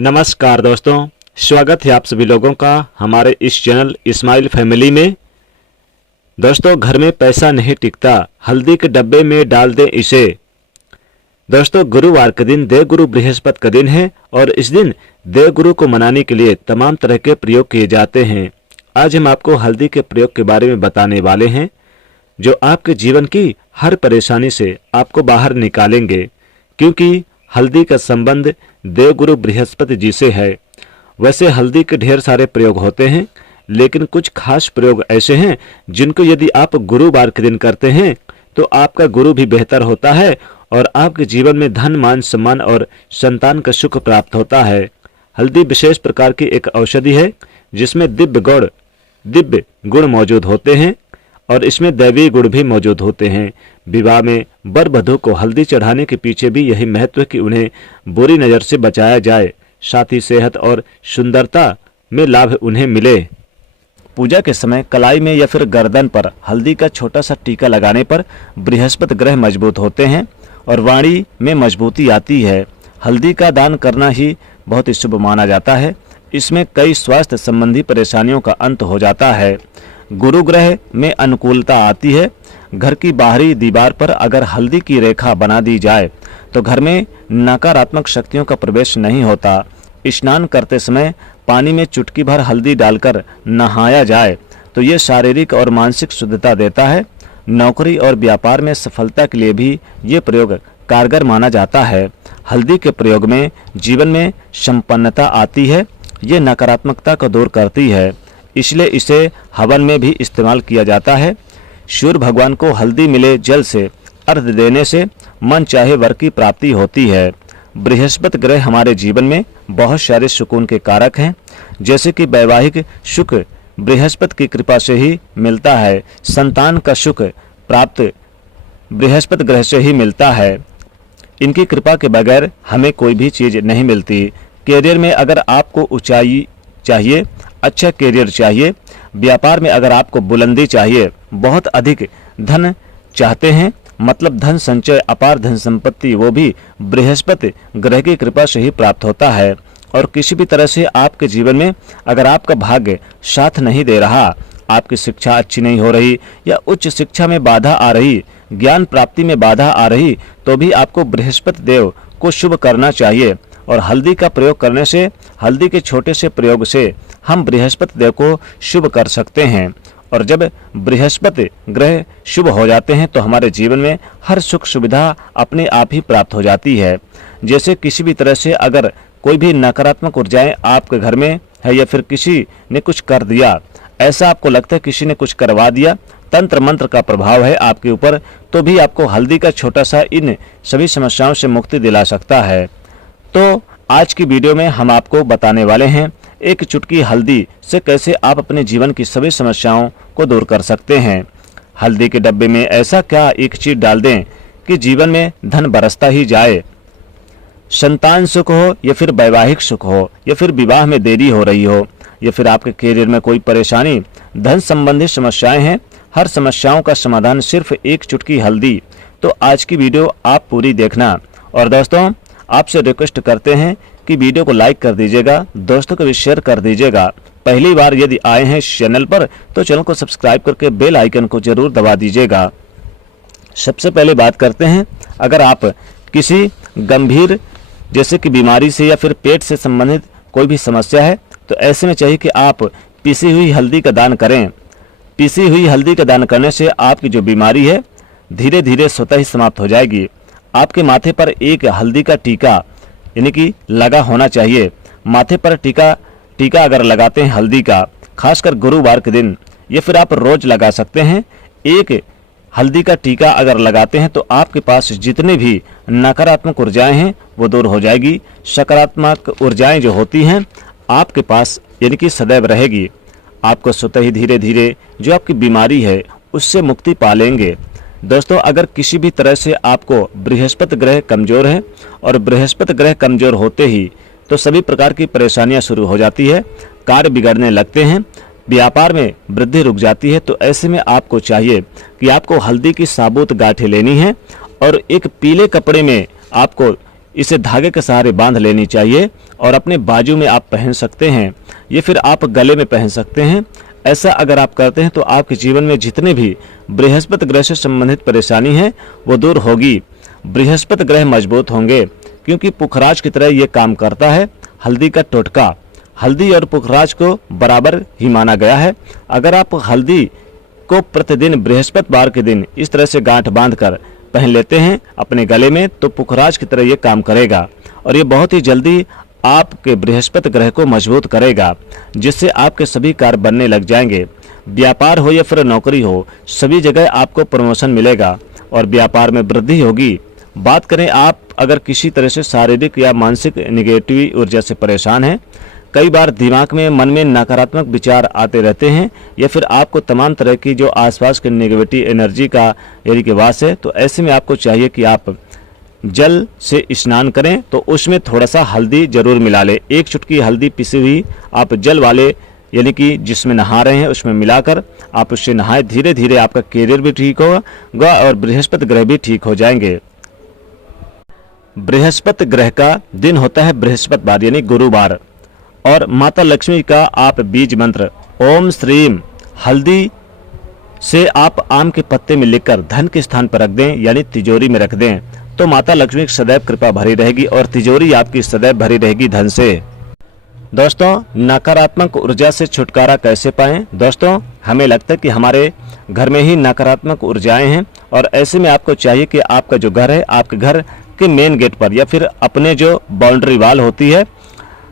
नमस्कार दोस्तों, स्वागत है आप सभी लोगों का हमारे इस चैनल इस्माइल फैमिली में। दोस्तों, घर में पैसा नहीं टिकता, हल्दी के डब्बे में डाल दें इसे। दोस्तों, गुरुवार के दिन देवगुरु बृहस्पति का दिन है और इस दिन देवगुरु को मनाने के लिए तमाम तरह के प्रयोग किए जाते हैं। आज हम आपको हल्दी के प्रयोग के बारे में बताने वाले हैं जो आपके जीवन की हर परेशानी से आपको बाहर निकालेंगे, क्योंकि हल्दी का संबंध देवगुरु बृहस्पति जी से है। वैसे हल्दी के ढेर सारे प्रयोग होते हैं, लेकिन कुछ खास प्रयोग ऐसे हैं जिनको यदि आप गुरुवार के दिन करते हैं तो आपका गुरु भी बेहतर होता है और आपके जीवन में धन, मान, सम्मान और संतान का सुख प्राप्त होता है। हल्दी विशेष प्रकार की एक औषधि है जिसमें दिव्य गुण मौजूद होते हैं और इसमें दैवीय गुण भी मौजूद होते हैं। विवाह में वर वधू को हल्दी चढ़ाने के पीछे भी यही महत्व है कि उन्हें बुरी नज़र से बचाया जाए, साथ ही सेहत और सुंदरता में लाभ उन्हें मिले। पूजा के समय कलाई में या फिर गर्दन पर हल्दी का छोटा सा टीका लगाने पर बृहस्पति ग्रह मजबूत होते हैं और वाणी में मजबूती आती है। हल्दी का दान करना ही बहुत ही शुभ माना जाता है। इसमें कई स्वास्थ्य संबंधी परेशानियों का अंत हो जाता है। गुरु ग्रह में अनुकूलता आती है। घर की बाहरी दीवार पर अगर हल्दी की रेखा बना दी जाए तो घर में नकारात्मक शक्तियों का प्रवेश नहीं होता। स्नान करते समय पानी में चुटकी भर हल्दी डालकर नहाया जाए तो ये शारीरिक और मानसिक शुद्धता देता है। नौकरी और व्यापार में सफलता के लिए भी ये प्रयोग कारगर माना जाता है। हल्दी के प्रयोग में जीवन में संपन्नता आती है। ये नकारात्मकता को दूर करती है, इसलिए इसे हवन में भी इस्तेमाल किया जाता है। सूर्य भगवान को हल्दी मिले जल से अर्घ्य देने से मन चाहे वर की प्राप्ति होती है। बृहस्पति ग्रह हमारे जीवन में बहुत सारे सुकून के कारक हैं, जैसे कि वैवाहिक सुख बृहस्पति की कृपा से ही मिलता है। संतान का सुख प्राप्त बृहस्पति ग्रह से ही मिलता है। इनकी कृपा के बगैर हमें कोई भी चीज़ नहीं मिलती। कैरियर में अगर आपको ऊंचाई चाहिए, अच्छा कैरियर चाहिए, व्यापार में अगर आपको बुलंदी चाहिए, बहुत अधिक धन चाहते हैं, मतलब धन संचय, अपार धन संपत्ति, वो भी बृहस्पति ग्रह की कृपा से ही प्राप्त होता है। और किसी भी तरह से आपके जीवन में अगर आपका भाग्य साथ नहीं दे रहा, आपकी शिक्षा अच्छी नहीं हो रही या उच्च शिक्षा में बाधा आ रही, ज्ञान प्राप्ति में बाधा आ रही, तो भी आपको बृहस्पति देव को शुभ करना चाहिए। और हल्दी का प्रयोग करने से, हल्दी के छोटे से प्रयोग से हम बृहस्पति देव को शुभ कर सकते हैं। और जब बृहस्पति ग्रह शुभ हो जाते हैं तो हमारे जीवन में हर सुख सुविधा अपने आप ही प्राप्त हो जाती है। जैसे किसी भी तरह से अगर कोई भी नकारात्मक ऊर्जाएं आपके घर में है या फिर किसी ने कुछ कर दिया, ऐसा आपको लगता है किसी ने कुछ करवा दिया, तंत्र मंत्र का प्रभाव है आपके ऊपर, तो भी आपको हल्दी का छोटा सा इन सभी समस्याओं से मुक्ति दिला सकता है। तो आज की वीडियो में हम आपको बताने वाले हैं एक चुटकी हल्दी से कैसे आप अपने जीवन की सभी समस्याओं को दूर कर सकते हैं। हल्दी के डब्बे में ऐसा क्या एक चीज डाल दें कि जीवन में धन बरसता ही जाए। संतान सुख हो या फिर वैवाहिक सुख हो या फिर विवाह में देरी हो रही हो या फिर आपके कैरियर में कोई परेशानी, धन संबंधी समस्याएं हैं, हर समस्याओं का समाधान सिर्फ एक चुटकी हल्दी। तो आज की वीडियो आप पूरी देखना। और दोस्तों, आपसे रिक्वेस्ट करते हैं कि वीडियो को लाइक कर दीजिएगा, दोस्तों को भी शेयर कर दीजिएगा। पहली बार यदि आए हैं इस चैनल पर तो चैनल को सब्सक्राइब करके बेल आइकन को जरूर दबा दीजिएगा। सबसे पहले बात करते हैं, अगर आप किसी गंभीर जैसे कि बीमारी से या फिर पेट से संबंधित कोई भी समस्या है तो ऐसे में चाहिए कि आप पिसी हुई हल्दी का दान करें। पिसी हुई हल्दी का दान करने से आपकी जो बीमारी है धीरे धीरे स्वतः ही समाप्त हो जाएगी। आपके माथे पर एक हल्दी का टीका यानी कि लगा होना चाहिए। माथे पर टीका अगर लगाते हैं हल्दी का, खासकर गुरुवार के दिन, या फिर आप रोज लगा सकते हैं। एक हल्दी का टीका अगर लगाते हैं तो आपके पास जितने भी नकारात्मक ऊर्जाएं हैं वो दूर हो जाएगी। सकारात्मक ऊर्जाएं जो होती हैं आपके पास यानी कि सदैव रहेगी। आपको स्वतः ही धीरे धीरे जो आपकी बीमारी है उससे मुक्ति पा लेंगे। दोस्तों, अगर किसी भी तरह से आपको बृहस्पति ग्रह कमजोर है और बृहस्पति ग्रह कमजोर होते ही तो सभी प्रकार की परेशानियां शुरू हो जाती है, कार्य बिगड़ने लगते हैं, व्यापार में वृद्धि रुक जाती है। तो ऐसे में आपको चाहिए कि आपको हल्दी की साबुत गांठें लेनी है और एक पीले कपड़े में आपको इसे धागे के सहारे बांध लेनी चाहिए और अपने बाजू में आप पहन सकते हैं, ये फिर आप गले में पहन सकते हैं। ऐसा अगर आप करते हैं तो आपके जीवन में जितने भी बृहस्पति ग्रह से संबंधित परेशानी है वो दूर होगी। बृहस्पति ग्रह मजबूत होंगे क्योंकि पुखराज की तरह ये काम करता है। हल्दी का टोटका, हल्दी और पुखराज को बराबर ही माना गया है। अगर आप हल्दी को प्रतिदिन बृहस्पतिवार के दिन इस तरह से गांठ बांधकर पहन लेते हैं अपने गले में तो पुखराज की तरह ये काम करेगा और ये बहुत ही जल्दी आपके बृहस्पति ग्रह को मजबूत करेगा, जिससे आपके सभी कार्य बनने लग जाएंगे। व्यापार हो या फिर नौकरी हो, सभी जगह आपको प्रमोशन मिलेगा और व्यापार में वृद्धि होगी। बात करें आप अगर किसी तरह से शारीरिक या मानसिक निगेटिव ऊर्जा से परेशान हैं, कई बार दिमाग में मन में नकारात्मक विचार आते रहते हैं या फिर आपको तमाम तरह की जो आसपास के नेगेटिव एनर्जी का यानी कि वास है, तो ऐसे में आपको चाहिए कि आप जल से स्नान करें तो उसमें थोड़ा सा हल्दी जरूर मिला लें। एक चुटकी हल्दी पिसी हुई आप जल वाले यानी कि जिसमें नहा रहे हैं उसमें मिलाकर आप उससे नहाएं। धीरे धीरे आपका कैरियर भी ठीक होगा और बृहस्पति ग्रह भी ठीक हो जाएंगे। बृहस्पति ग्रह का दिन होता है बृहस्पतिवार यानी गुरुवार और माता लक्ष्मी का आप बीज मंत्र ओम श्रीम हल्दी से आप आम के पत्ते में लिखकर धन के स्थान पर रख दें यानी तिजोरी में रख दें तो माता लक्ष्मी की सदैव कृपा भरी रहेगी और तिजोरी आपकी सदैव भरी रहेगी धन से। दोस्तों, नकारात्मक ऊर्जा से छुटकारा कैसे पाएं? दोस्तों, हमें लगता है कि हमारे घर में ही नकारात्मक ऊर्जाएं हैं और ऐसे में आपको चाहिए कि आपका जो घर है आपके घर के मेन गेट पर या फिर अपने जो बाउंड्री वाल होती है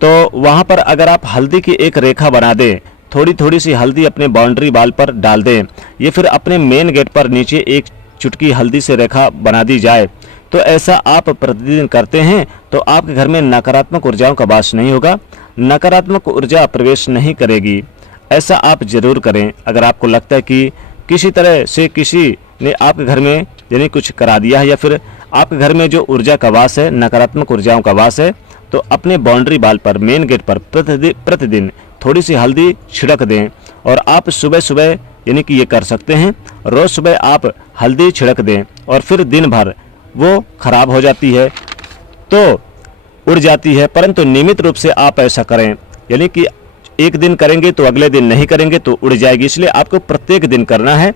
तो वहां पर अगर आप हल्दी की एक रेखा बना दें, थोड़ी थोड़ी सी हल्दी अपने बाउंड्री वाल पर डाल दें या फिर अपने मेन गेट पर नीचे एक चुटकी हल्दी से रेखा बना दी जाए, तो ऐसा आप प्रतिदिन करते हैं तो आपके घर में नकारात्मक ऊर्जाओं का वास नहीं होगा, नकारात्मक ऊर्जा प्रवेश नहीं करेगी। ऐसा आप जरूर करें। अगर आपको लगता है कि किसी तरह से किसी ने आपके घर में यानी कुछ करा दिया है या फिर आपके घर में जो ऊर्जा का वास है, नकारात्मक ऊर्जाओं का वास है, तो अपने बाउंड्री वाल पर मेन गेट पर प्रतिदिन थोड़ी सी हल्दी छिड़क दें और आप सुबह सुबह यानी कि ये कर सकते हैं, रोज सुबह आप हल्दी छिड़क दें और फिर दिन भर वो खराब हो जाती है तो उड़ जाती है, परंतु नियमित रूप से आप ऐसा करें यानी कि एक दिन करेंगे तो अगले दिन नहीं करेंगे तो उड़ जाएगी, इसलिए आपको प्रत्येक दिन करना है।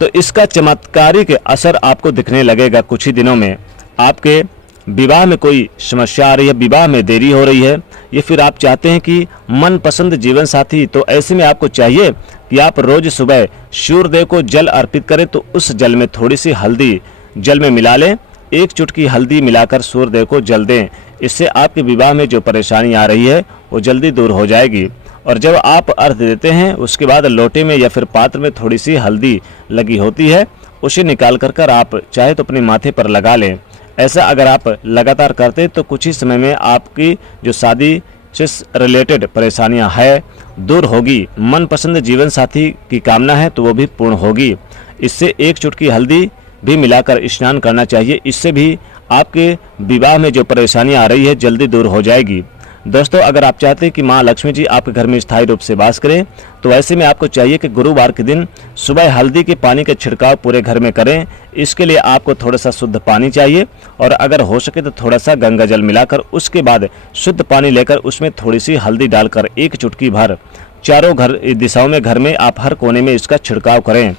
तो इसका चमत्कारिक असर आपको दिखने लगेगा कुछ ही दिनों में। आपके विवाह में कोई समस्या आ रही है, विवाह में देरी हो रही है या फिर आप चाहते हैं कि मनपसंद जीवन साथी, तो ऐसे में आपको चाहिए कि आप रोज सुबह सूर्यदेव को जल अर्पित करें तो उस जल में थोड़ी सी हल्दी जल में मिला लें, एक चुटकी हल्दी मिलाकर सूर्यदेव को जल दें। इससे आपके विवाह में जो परेशानी आ रही है वो जल्दी दूर हो जाएगी। और जब आप अर्घ देते हैं उसके बाद लोटे में या फिर पात्र में थोड़ी सी हल्दी लगी होती है, उसे निकाल कर आप चाहे तो अपने माथे पर लगा लें। ऐसा अगर आप लगातार करते हैं तो कुछ ही समय में आपकी जो शादी से रिलेटेड परेशानियां है दूर होगी। मनपसंद जीवन साथी की कामना है तो वो भी पूर्ण होगी। इससे एक चुटकी हल्दी भी मिलाकर स्नान करना चाहिए, इससे भी आपके विवाह में जो परेशानियां आ रही है जल्दी दूर हो जाएगी। दोस्तों, अगर आप चाहते हैं कि मां लक्ष्मी जी आपके घर में स्थायी रूप से वास करें तो ऐसे में आपको चाहिए कि गुरुवार के दिन सुबह हल्दी के पानी का छिड़काव पूरे घर में करें। इसके लिए आपको थोड़ा सा शुद्ध पानी चाहिए और अगर हो सके तो थोड़ा सा गंगा जल मिलाकर उसके बाद शुद्ध पानी लेकर उसमें थोड़ी सी हल्दी डालकर एक चुटकी भर चारों घर दिशाओं में घर में आप हर कोने में इसका छिड़काव करें।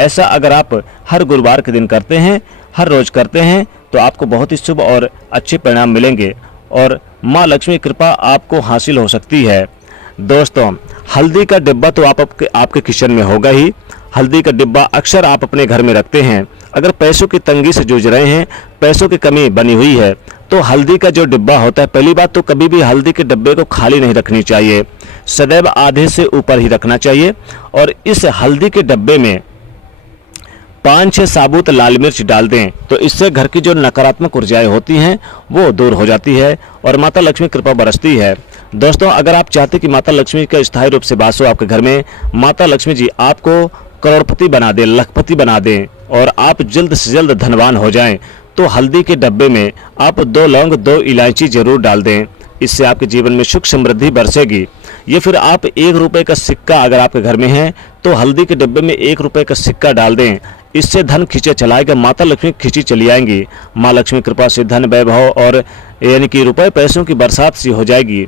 ऐसा अगर आप हर गुरुवार के दिन करते हैं, हर रोज करते हैं, तो आपको बहुत ही शुभ और अच्छे परिणाम मिलेंगे और माँ लक्ष्मी कृपा आपको हासिल हो सकती है। दोस्तों, हल्दी का डिब्बा तो आपके किचन में होगा ही। हल्दी का डिब्बा अक्सर आप अपने घर में रखते हैं। अगर पैसों की तंगी से जूझ रहे हैं, पैसों की कमी बनी हुई है, तो हल्दी का जो डिब्बा होता है, पहली बात तो कभी भी हल्दी के डिब्बे को खाली नहीं रखनी चाहिए, सदैव आधे से ऊपर ही रखना चाहिए। और इस हल्दी के डिब्बे में 5-6 साबुत लाल मिर्च डाल दें तो इससे घर की जो नकारात्मक ऊर्जाएं होती हैं वो दूर हो जाती है और माता लक्ष्मी कृपा बरसती है। दोस्तों, अगर आप चाहते कि माता लक्ष्मी का स्थायी रूप से वास हो आपके घर में, माता लक्ष्मी जी आपको करोड़पति बना दें, लखपति बना दें और आप जल्द से जल्द धनवान हो जाएं, तो हल्दी के डब्बे में आप 2 लौंग 2 इलायची जरूर डाल दें। इससे आपके जीवन में सुख समृद्धि बरसेगी। ये फिर आप 1 रुपये का सिक्का अगर आपके घर में है तो हल्दी के डिब्बे में 1 रुपये का सिक्का डाल दें। इससे धन खींचे चलाएगा, माता लक्ष्मी खींची चली आएंगी। माँ लक्ष्मी कृपा से धन वैभव और यानी कि रुपए पैसों की बरसात सी हो जाएगी।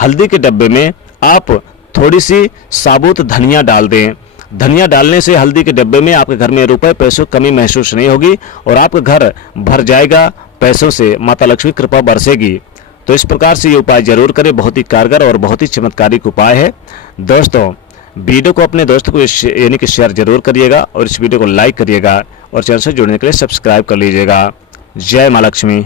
हल्दी के डब्बे में आप थोड़ी सी साबुत धनिया डाल दें। धनिया डालने से हल्दी के डब्बे में आपके घर में रुपए पैसों की कमी महसूस नहीं होगी और आपका घर भर जाएगा पैसों से, माता लक्ष्मी कृपा बरसेगी। तो इस प्रकार से ये उपाय जरूर करें, बहुत ही कारगर और बहुत ही चमत्कारिक उपाय है। दोस्तों वीडियो को अपने दोस्तों को यानी कि शेयर जरूर करिएगा और इस वीडियो को लाइक करिएगा और चैनल से जुड़ने के लिए सब्सक्राइब कर लीजिएगा। जय माँ लक्ष्मी।